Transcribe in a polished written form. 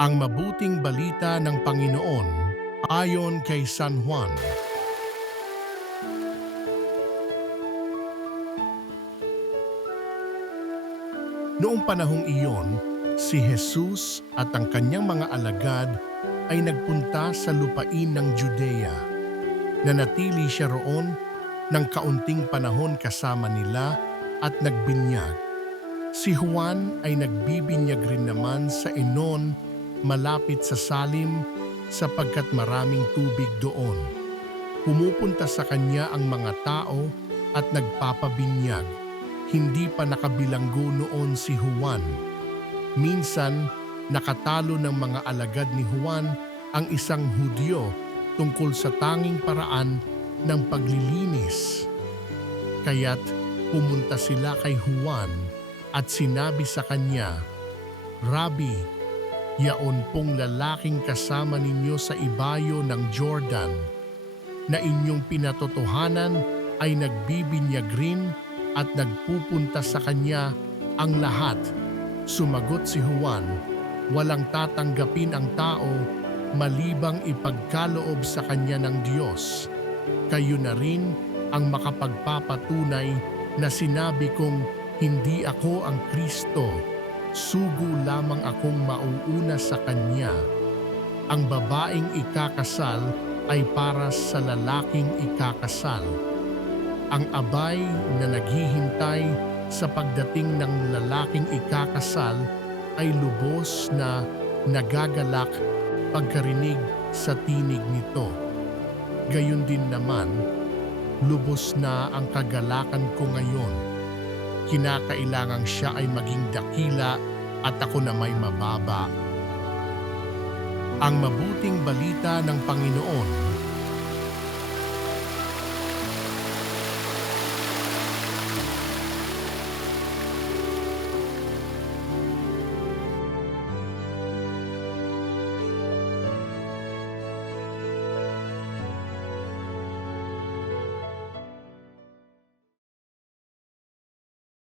Ang mabuting balita ng Panginoon ayon kay San Juan. Noong panahong iyon, si Jesus at ang kanyang mga alagad ay nagpunta sa lupain ng Judea. Nanatili siya roon ng kaunting panahon kasama nila at nagbinyag. Si Juan ay nagbibinyag rin naman sa Enon malapit sa Salim sapagkat maraming tubig doon. Pumupunta sa kanya ang mga tao at nagpapabinyag. Hindi pa nakabilanggo noon si Juan. Minsan, nakatalo ng mga alagad ni Juan ang isang Hudyo tungkol sa tanging paraan ng paglilinis. Kaya't pumunta sila kay Juan at sinabi sa kanya, "Rabi, yaon pong lalaking kasama ninyo sa ibayo ng Jordan, na inyong pinatotohanan ay nagbibinyag rin at nagpupunta sa kanya ang lahat." Sumagot si Juan, "Walang tatanggapin ang tao malibang ipagkaloob sa kanya ng Diyos. Kayo na rin ang makapagpapatunay na sinabi kong hindi ako ang Kristo, sugo lamang akong mauuna sa kanya. Ang babaeng ikakasal ay para sa lalaking ikakasal. Ang abay na naghihintay sa pagdating ng lalaking ikakasal ay lubos na nagagalak pagkarinig sa tinig nito. Gayon din naman, lubos na ang kagalakan ko ngayon. Kinakailangang siya ay maging dakila at ako na may mababa." Ang mabuting balita ng Panginoon